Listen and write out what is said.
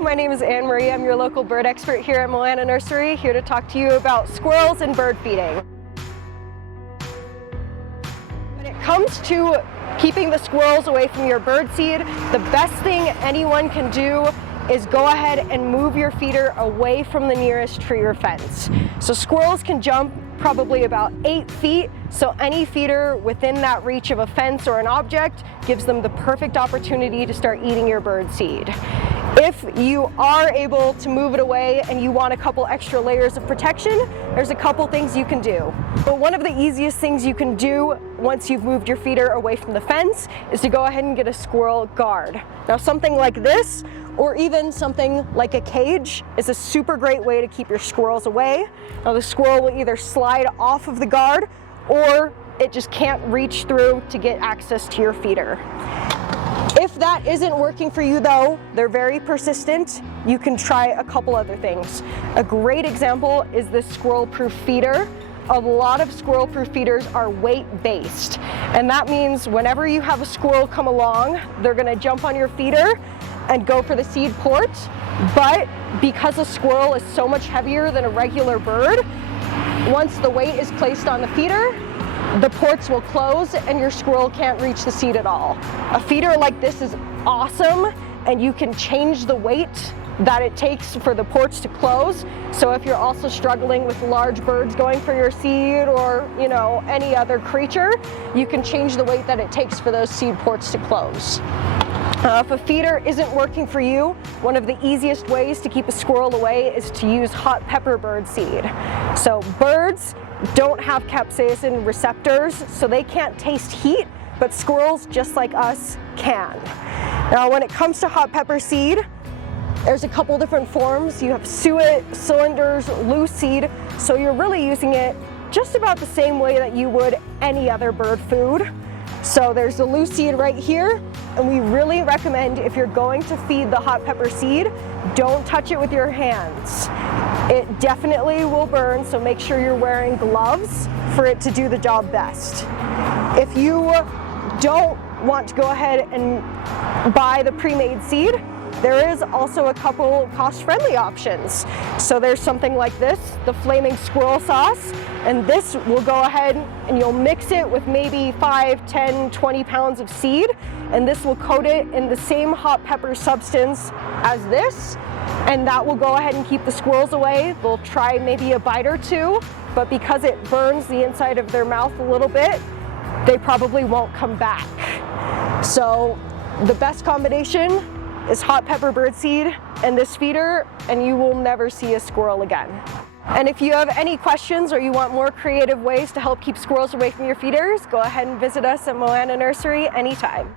my name is Annemarie. I'm your local bird expert here at Moana Nursery, here to talk to you about squirrels and bird feeding. When it comes to keeping the squirrels away from your bird seed, the best thing anyone can do is go ahead and move your feeder away from the nearest tree or fence. So squirrels can jump probably about 8 feet, so any feeder within that reach of a fence or an object gives them the perfect opportunity to start eating your bird seed. If you are able to move it away and you want a couple extra layers of protection, there's a couple things you can do. But one of the easiest things you can do once you've moved your feeder away from the fence is to go ahead and get a squirrel guard. Now something like this, or even something like a cage, is a super great way to keep your squirrels away. Now the squirrel will either slide off of the guard or it just can't reach through to get access to your feeder. If that isn't working for you though, they're very persistent, you can try a couple other things. A great example is this squirrel-proof feeder. A lot of squirrel-proof feeders are weight-based, and that means whenever you have a squirrel come along, they're gonna jump on your feeder and go for the seed port, but because a squirrel is so much heavier than a regular bird, once the weight is placed on the feeder, the ports will close and your squirrel can't reach the seed at all. A feeder like this is awesome, and you can change the weight that it takes for the ports to close. So if you're also struggling with large birds going for your seed, or any other creature, you can change the weight that it takes for those seed ports to close. If a feeder isn't working for you, one of the easiest ways to keep a squirrel away is to use hot pepper bird seed. So birds don't have capsaicin receptors, so they can't taste heat, but squirrels, just like us, can. Now when it comes to hot pepper seed, there's a couple different forms. You have suet, cylinders, loose seed, so you're really using it just about the same way that you would any other bird food. So there's the loose seed right here, and we really recommend, if you're going to feed the hot pepper seed, don't touch it with your hands. It definitely will burn, so make sure you're wearing gloves for it to do the job best. If you don't want to go ahead and buy the pre-made seed, there is also a couple cost-friendly options. So there's something like this, the flaming squirrel sauce, and this will go ahead and you'll mix it with maybe 5, 10, 20 pounds of seed, and this will coat it in the same hot pepper substance as this, and that will go ahead and keep the squirrels away. They'll try maybe a bite or two, but because it burns the inside of their mouth a little bit, they probably won't come back. So the best combination is hot pepper birdseed and this feeder, and you will never see a squirrel again. And if you have any questions or you want more creative ways to help keep squirrels away from your feeders, go ahead and visit us at Moana Nursery anytime.